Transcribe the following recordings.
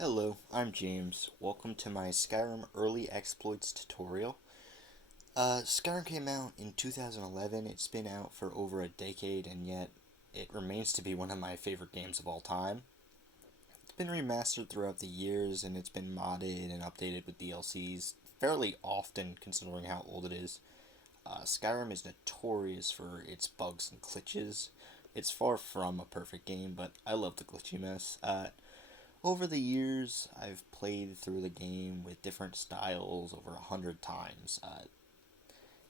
Hello, I'm James. Welcome to my Skyrim early exploits tutorial. Skyrim came out in 2011. It's been out for over a decade, and yet it remains to be one of my favorite games of all time. It's been remastered throughout the years, and it's been modded and updated with DLCs fairly often considering how old it is. Skyrim is notorious for its bugs and glitches. It's far from a perfect game, but I love the glitchy mess. Over the years, I've played through the game with different styles over 100 times.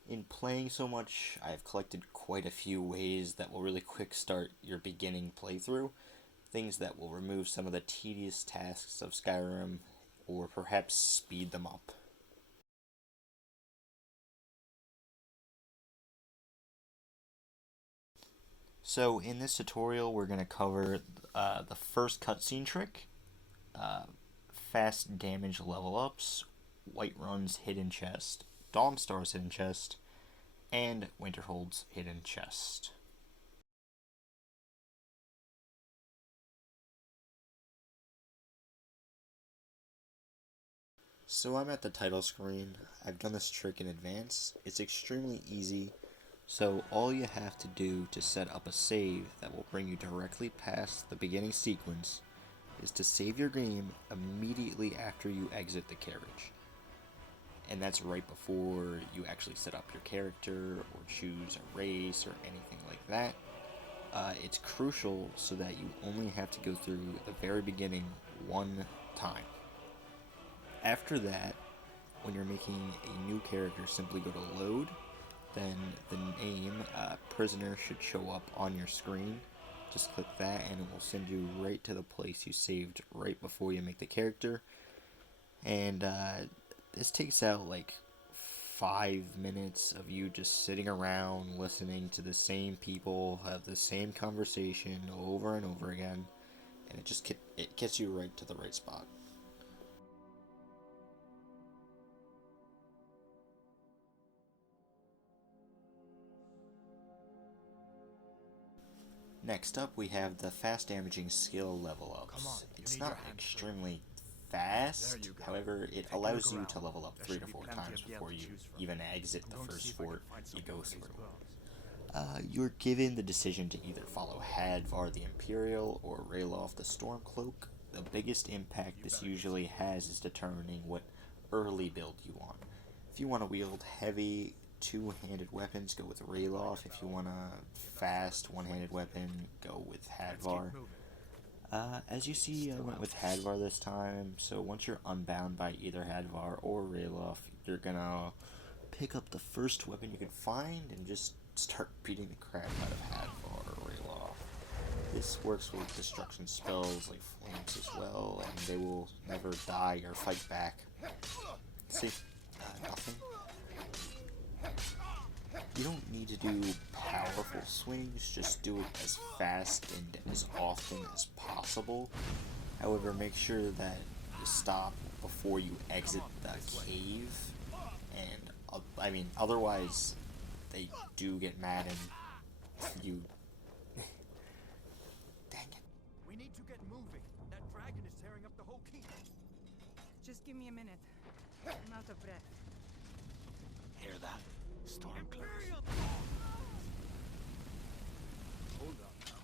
In playing so much, I've collected quite a few ways that will really quick start your beginning playthrough. Things that will remove some of the tedious tasks of Skyrim, or perhaps speed them up. So in this tutorial, we're going to cover the first cutscene trick, uh, fast damage level ups, Whiterun's hidden chest, Dawnstar's hidden chest, and Winterhold's hidden chest. So I'm at the title screen. I've done this trick in advance. It's extremely easy. So all you have to do to set up a save that will bring you directly past the beginning sequence is to save your game immediately after you exit the carriage. And that's right before you actually set up your character or choose a race or anything like that. It's crucial so that you only have to go through the very beginning one time. After that, when you're making a new character, simply go to load. Then the name prisoner should show up on your screen. Just click that and it will send you right to the place you saved right before you make the character. And this takes out like 5 minutes of you just sitting around listening to the same people have the same conversation over and over again, and it gets you right to the right spot. Next up, we have the fast damaging skill level ups. It's not extremely fast, however, it allows you to level up 3 to 4 times before you even exit the first fort you go through. You're given the decision to either follow Hadvar the Imperial or Ralof the Stormcloak. The biggest impact this usually has is determining what early build you want. If you want to wield heavy two-handed weapons, go with Ralof. If you want a fast one-handed weapon, go with Hadvar. As you see, I went with Hadvar this time, so once you're unbound by either Hadvar or Ralof, you're gonna pick up the first weapon you can find and just start beating the crap out of Hadvar or Ralof. This works with destruction spells like Flames as well, and they will never die or fight back. See? Nothing. You don't need to do powerful swings, just do it as fast and as often as possible. However, make sure that you stop before you exit the cave, and otherwise they do get mad and you. Dang it. We need to get moving. That dragon is tearing up the whole keep. Just give me a minute. I'm out of breath. Hear that? Storm close. Hold on now.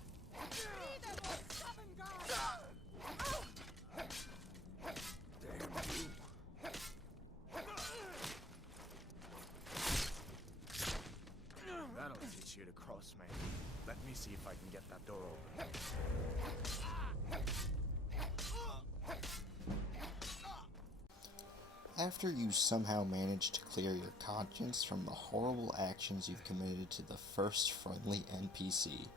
Damn you. That'll teach you to cross, man. Let me see if I can get that door open. After you somehow manage to clear your conscience from the horrible actions you've committed to the first friendly NPC,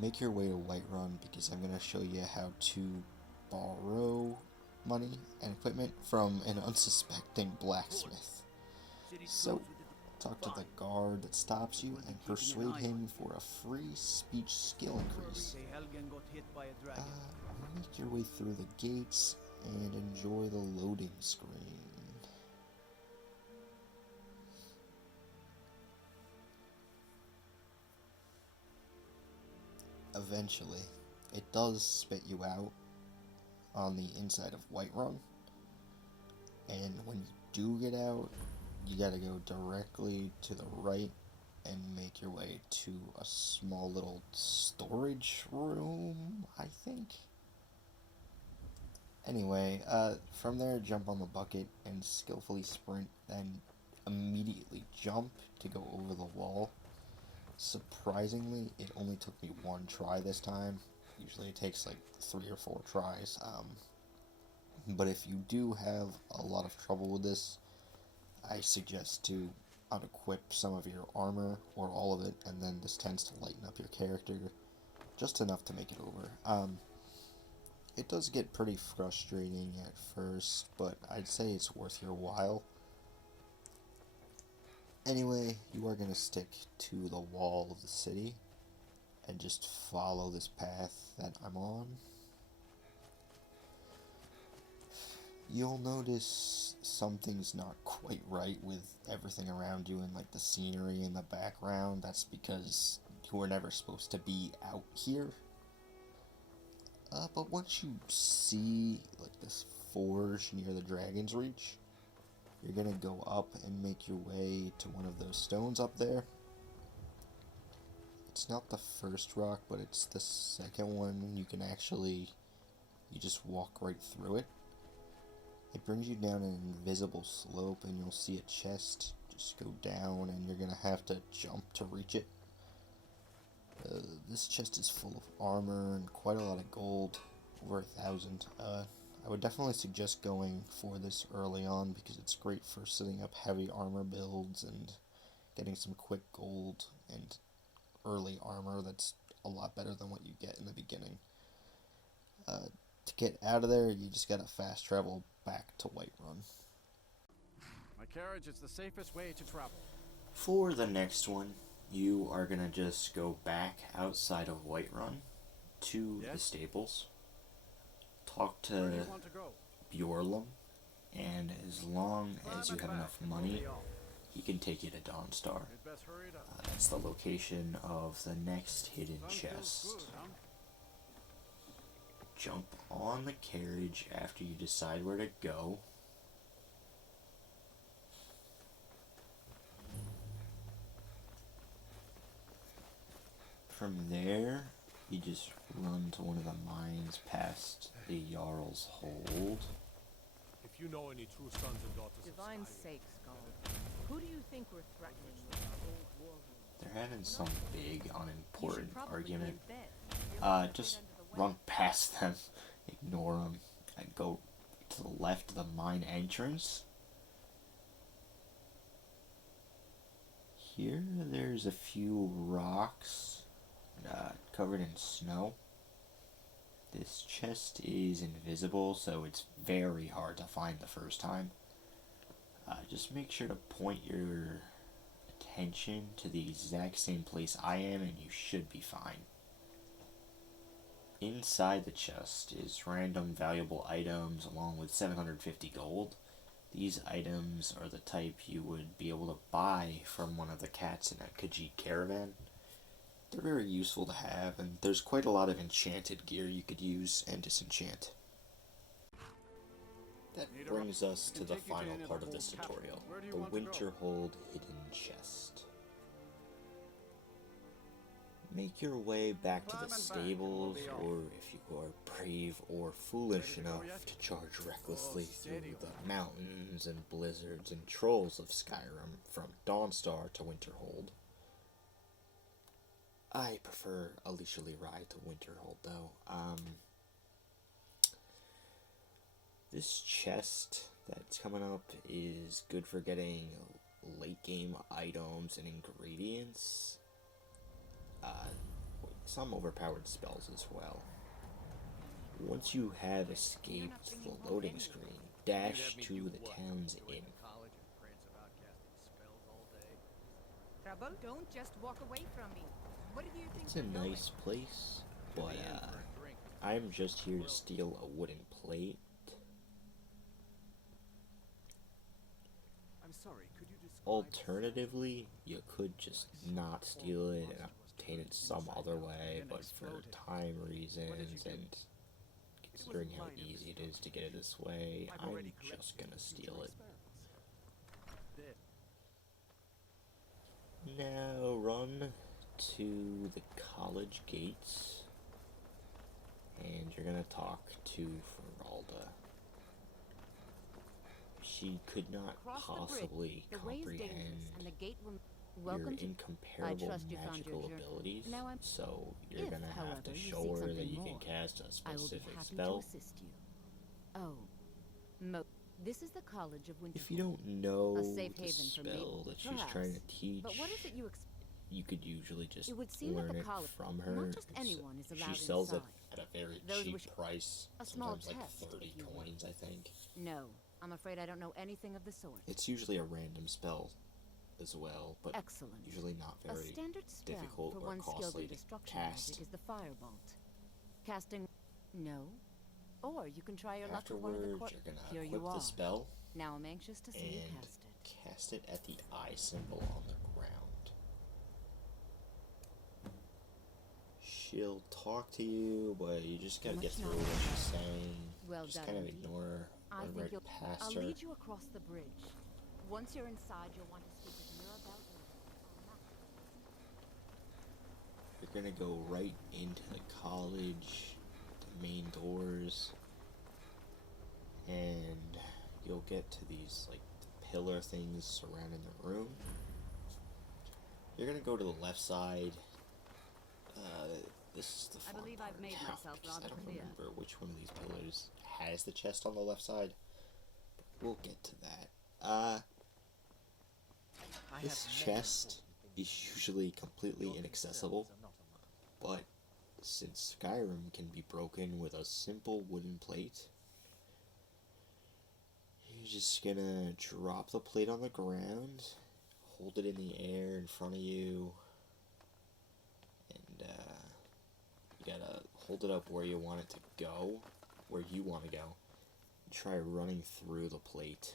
make your way to Whiterun because I'm going to show you how to borrow money and equipment from an unsuspecting blacksmith. So, talk to the guard that stops you and persuade him for a free speech skill increase. Make your way through the gates and enjoy the loading screen. Eventually, it does spit you out. on the inside of Whiterun. And when you do get out, you gotta go directly to the right and make your way to a small little storage room, I think. Anyway, from there, jump on the bucket and skillfully sprint, then immediately jump to go over the wall. Surprisingly, it only took me one try this time. Usually it takes like 3 or 4 tries. But if you do have a lot of trouble with this, I suggest to unequip some of your armor, or all of it, and then this tends to lighten up your character just enough to make it over. It does get pretty frustrating at first, but I'd say it's worth your while. Anyway, you are going to stick to the wall of the city and just follow this path that I'm on. You'll notice something's not quite right with everything around you and like the scenery in the background. That's because you were never supposed to be out here. But once you see like this forge near the Dragon's Reach, you're gonna go up and make your way to one of those stones up there. It's not the first rock, but it's the second one. You just walk right through it. It brings you down an invisible slope, and you'll see a chest. Just go down, and you're gonna have to jump to reach it. This chest is full of armor and quite a lot of gold, over 1,000. I would definitely suggest going for this early on because it's great for setting up heavy armor builds and getting some quick gold and early armor that's a lot better than what you get in the beginning. To get out of there, you just gotta fast travel back to Whiterun. My carriage is the safest way to travel. For the next one, you are gonna just go back outside of Whiterun to the stables, talk Where do to you want to go? Bjorlum, and as long as you have enough money, he can take you to Dawnstar. You'd best hurry it up. That's the location of the next hidden Sun feels chest. good, huh? Jump on the carriage after you decide where to go. From there, you just run to one of the mines past the Jarl's Hold. If you know any true sons and daughters Divine of Skyrim, sakes, Skull. Who do you think we're threatening with our old war wounds? They're having some big, You unimportant should probably argument. be in bed. You're gonna Just fit under the run weather. past them, ignore them, and go to the left of the mine entrance. Here, there's a few rocks covered in snow. This chest is invisible, so it's very hard to find the first time. Just make sure to point your attention to the exact same place I am, and you should be fine. Inside the chest is random valuable items along with 750 gold. These items are the type you would be able to buy from one of the cats in a Khajiit caravan. They're very useful to have, and there's quite a lot of enchanted gear you could use and disenchant. That brings us to the final part of this tutorial, the Winterhold Hidden Chest. Make your way back to the stables, or if you are brave or foolish enough to charge recklessly through the mountains and blizzards and trolls of Skyrim from Dawnstar to Winterhold. I prefer a leisurely ride to Winterhold, though. This chest that's coming up is good for getting late game items and ingredients. Some overpowered spells as well. Once you have escaped the loading screen, dash to the town's inn. College and prance about casting spells all day. Trouble? Don't just walk away from me. What do you think It's a you're doing? nice place, but In the end, for a drink. I'm just here to steal a wooden plate. I'm sorry, could you describe Alternatively, you could just not steal it and obtain it some other way, but for time reasons and Considering how easy it is to get it this way, I've I'm already just collected gonna future steal it. experiments. There. Now run to the college gates, and you're gonna talk to Feralda. She could not Cross the bridge. possibly The way is dangerous, comprehend and the gate will. your Welcome to. I incomparable trust you found your magical journey. abilities, Now I'm. so you're If, gonna have however, to you show seek her that something you more, can cast a I will be specific happy spell. to assist you. Oh, this is the College of Winter. If you don't know A safe the haven for me, spell that she's trying to perhaps. teach, But what is it you expect? you could usually just It would seem that learn the it college, from her. not just It's- anyone, is allowed she sells it inside. at a very Those cheap wish- price, a small sometimes like test, 30 if you will. coins, I think. No, I'm afraid I don't know anything of the sort. It's usually a random spell as well, but Excellent. usually not A very standard spell difficult for or one skilled costly in to destruction cast. magic is the firebolt. Casting, no, or you can try your luck with one of the Afterwards, you're gonna Here equip you are. the spell Now I'm anxious to see you and cast it. cast it at the eye symbol on the ground. She'll talk to you, but you just gotta Much get through knowledge. what she's saying. Well Just done, kind of indeed. ignore her, I run think right you'll. past I'll her. lead you across the bridge. Once you're inside, you'll want to speak with Mirabelle. You're gonna go right into the college, the main doors, and you'll get to these like pillar things surrounding the room. You're gonna go to the left side. This is the I fun believe part I've made now, myself because I rather don't clear. remember which one of these pillars has the chest on the left side, but we'll get to that. I This have many chest important things is to do. usually completely Your inaccessible, concerns are not on mine. but since Skyrim can be broken with a simple wooden plate, you're just gonna drop the plate on the ground, hold it in the air in front of you, and you gotta hold it up where you want it to go, where you want to go, and try running through the plate.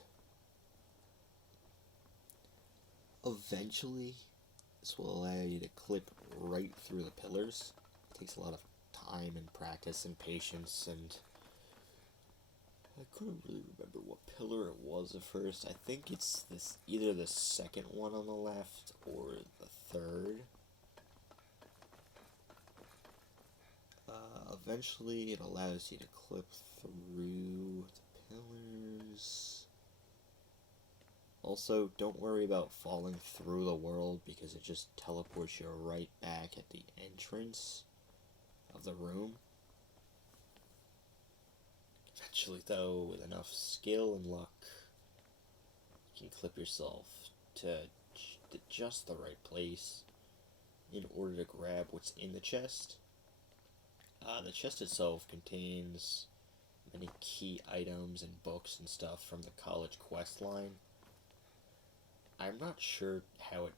Eventually, this will allow you to clip right through the pillars. It takes a lot of time and practice and patience, and I couldn't really remember what pillar it was at first. I think it's this either the second one on the left or the third. Eventually, it allows you to clip through the pillars. Also, don't worry about falling through the world because it just teleports you right back at the entrance of the room. Eventually, though, with enough skill and luck, you can clip yourself to just the right place in order to grab what's in the chest. The chest itself contains many key items and books and stuff from the college quest line. I'm not sure how it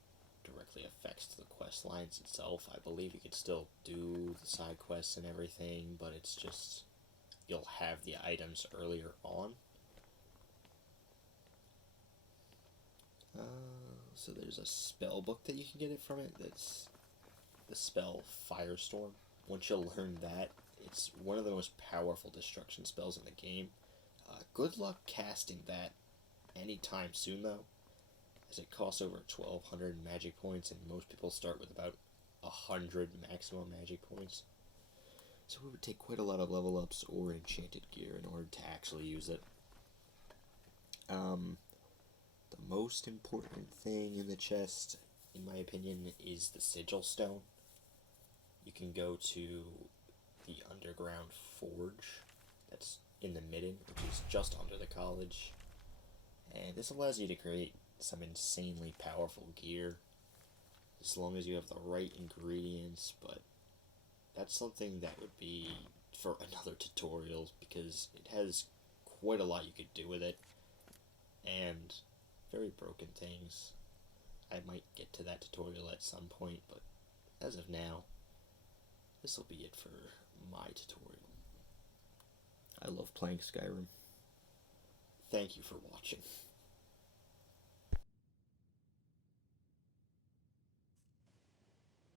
directly affects the quest lines itself. I believe you can still do the side quests and everything, but it's just you'll have the items earlier on. So there's a spell book that you can get it from it. That's the spell Firestorm. Once you learn that, it's one of the most powerful destruction spells in the game. Good luck casting that anytime soon, though, as it costs over 1,200 magic points, and most people start with about 100 maximum magic points. So it would take quite a lot of level ups or enchanted gear in order to actually use it. The most important thing in the chest, in my opinion, is the sigil stone. You can go to the underground forge that's in the midden, which is just under the college, and this allows you to create some insanely powerful gear as long as you have the right ingredients, but that's something that would be for another tutorial because it has quite a lot you could do with it and very broken things. I might get to that tutorial at some point, but as of now, this will be it for my tutorial. I love playing Skyrim. Thank you for watching.